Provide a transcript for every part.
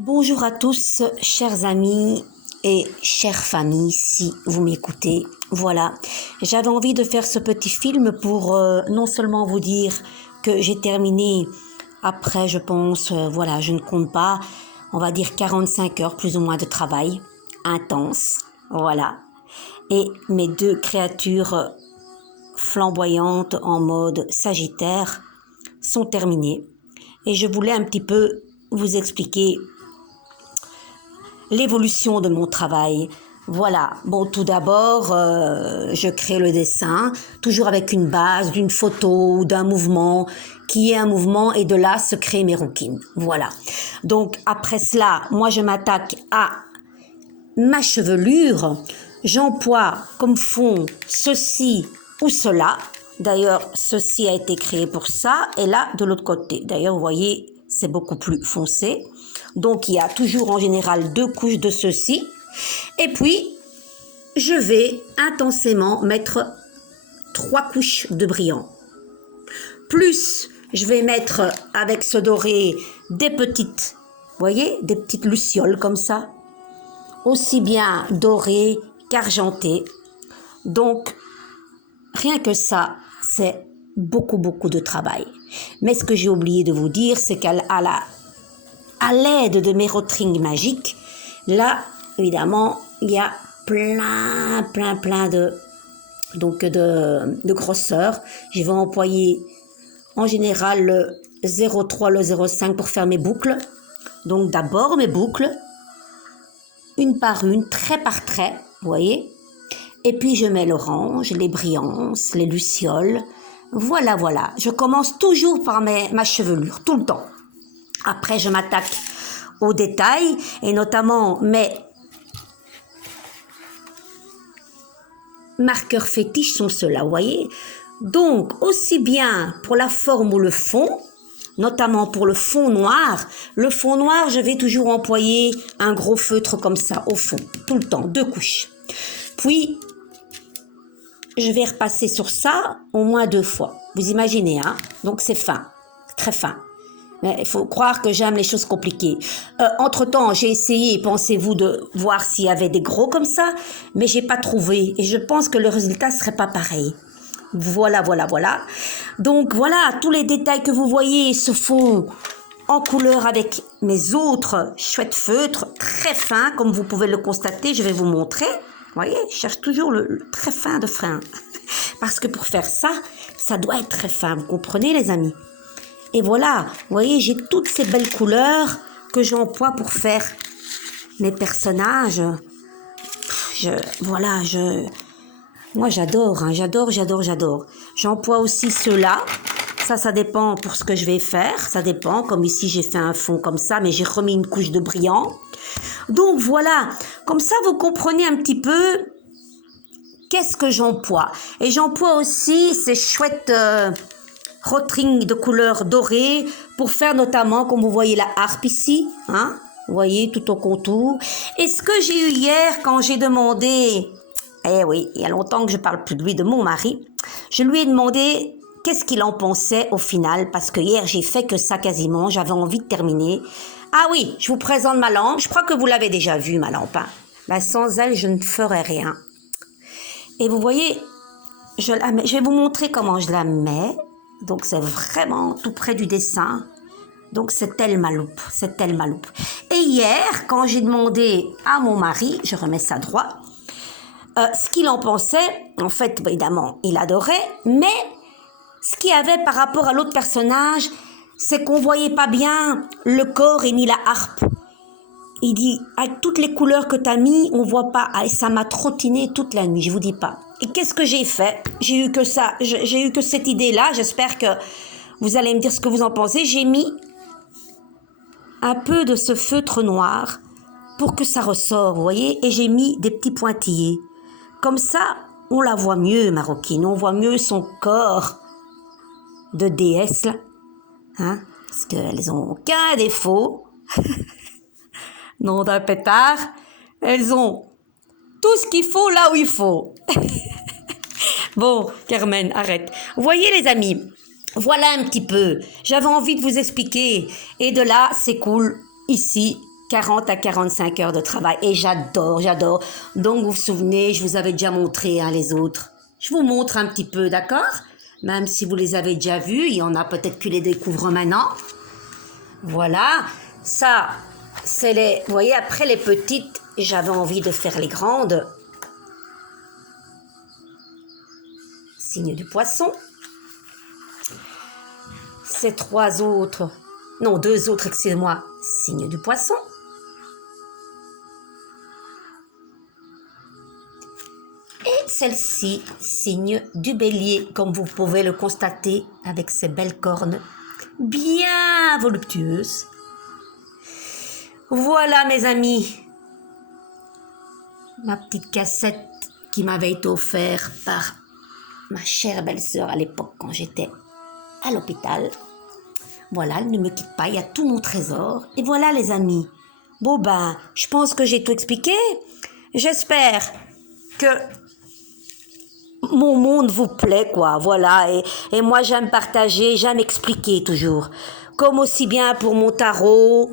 Bonjour à tous, chers amis et chères familles, si vous m'écoutez. Voilà, j'avais envie de faire ce petit film pour non seulement vous dire que j'ai terminé après, je pense, voilà, je ne compte pas, on va dire 45 heures plus ou moins de travail intense, voilà. Et mes deux créatures flamboyantes en mode Sagittaire sont terminées. Et je voulais un petit peu vous expliquer l'évolution de mon travail. Voilà, bon, tout d'abord, je crée le dessin, toujours avec une base d'une photo ou d'un mouvement, qui est un mouvement, et de là se créent mes routines. Voilà. Donc, après cela, moi, je m'attaque à ma chevelure. J'emploie comme fond ceci ou cela. D'ailleurs, ceci a été créé pour ça, et là, de l'autre côté. D'ailleurs, vous voyez, c'est beaucoup plus foncé. Donc, il y a toujours en général 2 couches de ceci. Et puis, je vais intensément mettre 3 couches de brillant. Plus, je vais mettre avec ce doré des petites, vous voyez, des petites lucioles comme ça. Aussi bien dorées qu'argentées. Donc, rien que ça, c'est beaucoup de travail. Mais ce que j'ai oublié de vous dire, c'est qu'à l'aide de mes rotrings magiques, là, évidemment, il y a plein de grosseurs. Je vais employer en général le 0,3, le 0,5 pour faire mes boucles. Donc d'abord mes boucles, une par une, trait par trait, vous voyez. Et puis je mets l'orange, les brillances, les lucioles. Voilà. Je commence toujours par ma chevelure, tout le temps. Après, je m'attaque aux détails, et notamment mes marqueurs fétiches sont ceux-là, vous voyez. Donc, aussi bien pour la forme ou le fond, notamment pour le fond noir, je vais toujours employer un gros feutre comme ça, au fond, tout le temps, 2 couches. Puis, je vais repasser sur ça au moins 2 fois. Vous imaginez, hein? Donc, c'est fin, très fin. Mais il faut croire que j'aime les choses compliquées. Entre-temps, j'ai essayé, pensez-vous, de voir s'il y avait des gros comme ça, mais j'ai pas trouvé. Et je pense que le résultat serait pas pareil. Voilà. Donc voilà, tous les détails que vous voyez se font en couleur avec mes autres chouettes feutres, très fins, comme vous pouvez le constater, je vais vous montrer. Vous voyez, je cherche toujours le très fin de fin. Parce que pour faire ça, ça doit être très fin, vous comprenez les amis? Et voilà, vous voyez, j'ai toutes ces belles couleurs que j'emploie pour faire mes personnages. Moi j'adore, hein, j'adore. J'emploie aussi ceux-là. Ça dépend pour ce que je vais faire. Ça dépend, comme ici j'ai fait un fond comme ça, mais j'ai remis une couche de brillant. Donc voilà, comme ça vous comprenez un petit peu qu'est-ce que j'emploie. Et j'emploie aussi ces chouettes rotrings de couleur dorée pour faire notamment, comme vous voyez la harpe ici, hein, vous voyez tout au contour. Et ce que j'ai eu hier quand j'ai demandé, oui, il y a longtemps que je parle plus de lui, de mon mari, je lui ai demandé qu'est-ce qu'il en pensait au final, parce que hier j'ai fait que ça quasiment, j'avais envie de terminer. Ah oui, je vous présente ma lampe, je crois que vous l'avez déjà vue ma lampe, hein. Ben, sans elle je ne ferais rien. Et vous voyez, je vais vous montrer comment je la mets. Donc c'est vraiment tout près du dessin. Donc c'est telle ma loupe. Et hier, quand j'ai demandé à mon mari, je remets ça droit, ce qu'il en pensait, en fait, évidemment, il adorait, mais ce qu'il y avait par rapport à l'autre personnage, c'est qu'on voyait pas bien le corps et ni la harpe. Il dit, avec toutes les couleurs que tu as mis, on voit pas. Et ça m'a trottiné toute la nuit, je vous dis pas. Et qu'est-ce que j'ai fait? J'ai eu que cette idée-là. J'espère que vous allez me dire ce que vous en pensez. J'ai mis un peu de ce feutre noir pour que ça ressort, vous voyez. Et j'ai mis des petits pointillés. Comme ça, on la voit mieux, Maroquine. On voit mieux son corps de déesse, là. Hein? Parce qu'elles ont aucun défaut. Nom d'un pétard, elles ont tout ce qu'il faut là où il faut. Bon, Carmen, arrête. Vous voyez les amis, voilà un petit peu. J'avais envie de vous expliquer. Et de là, c'est cool ici 40 à 45 heures de travail. Et j'adore, j'adore. Donc, vous vous souvenez, je vous avais déjà montré les autres. Je vous montre un petit peu, d'accord? Même si vous les avez déjà vus, il y en a peut-être qui les découvrent maintenant. Voilà. Ça, c'est les... Vous voyez, après les petites, j'avais envie de faire les grandes. Signe du poisson. Ces trois autres... Non, deux autres, excusez-moi. Signe du poisson. Et celle-ci, signe du bélier, comme vous pouvez le constater avec ses belles cornes bien voluptueuses. Voilà mes amis, ma petite cassette qui m'avait été offerte par ma chère belle-sœur à l'époque quand j'étais à l'hôpital. Voilà, elle ne me quitte pas, il y a tout mon trésor. Et voilà les amis, bon ben, je pense que j'ai tout expliqué. J'espère que mon monde vous plaît, quoi, voilà, et moi j'aime partager, j'aime expliquer toujours, comme aussi bien pour mon tarot,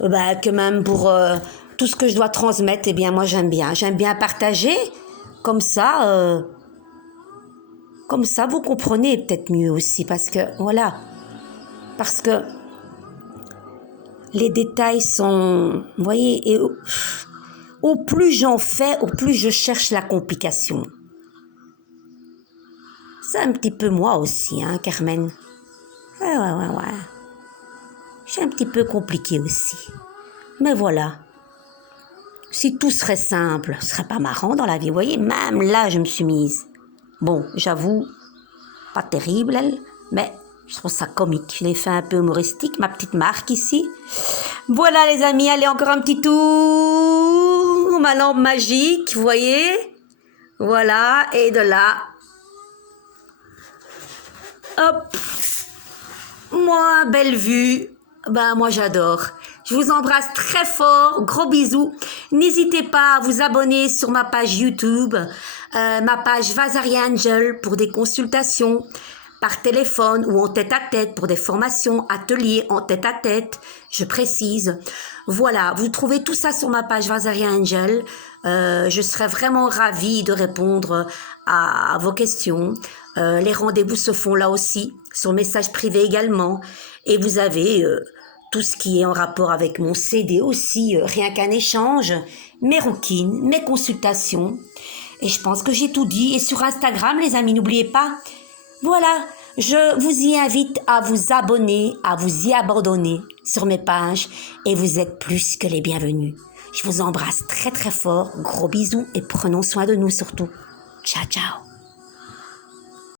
que même pour tout ce que je dois transmettre, eh bien moi j'aime bien partager, comme ça vous comprenez peut-être mieux aussi, parce que les détails sont, vous voyez, et au plus j'en fais, au plus je cherche la complication. C'est un petit peu moi aussi, hein, Carmen. Ouais. Je suis un petit peu compliquée aussi. Mais voilà. Si tout serait simple, ce serait pas marrant dans la vie. Vous voyez, même là, je me suis mise. Bon, j'avoue, pas terrible, elle, mais je trouve ça comique. Je l'ai fait un peu humoristique, ma petite marque ici. Voilà, les amis, allez, encore un petit tour. Ma lampe magique, vous voyez. Voilà, et de là... Hop, moi, belle vue, moi j'adore. Je vous embrasse très fort, gros bisous. N'hésitez pas à vous abonner sur ma page YouTube, ma page Vazaria Angel pour des consultations par téléphone ou en tête-à-tête pour des formations, ateliers en tête-à-tête, je précise. Voilà, vous trouvez tout ça sur ma page Vazaria Angel. Je serais vraiment ravie de répondre à vos questions. Les rendez-vous se font là aussi, sur message privé également. Et vous avez tout ce qui est en rapport avec mon CD aussi, rien qu'un échange, mes routines, mes consultations. Et je pense que j'ai tout dit. Et sur Instagram, les amis, n'oubliez pas, voilà, je vous y invite à vous abonner, à vous y abandonner sur mes pages. Et vous êtes plus que les bienvenus. Je vous embrasse très très fort, gros bisous et prenons soin de nous surtout. Ciao, ciao.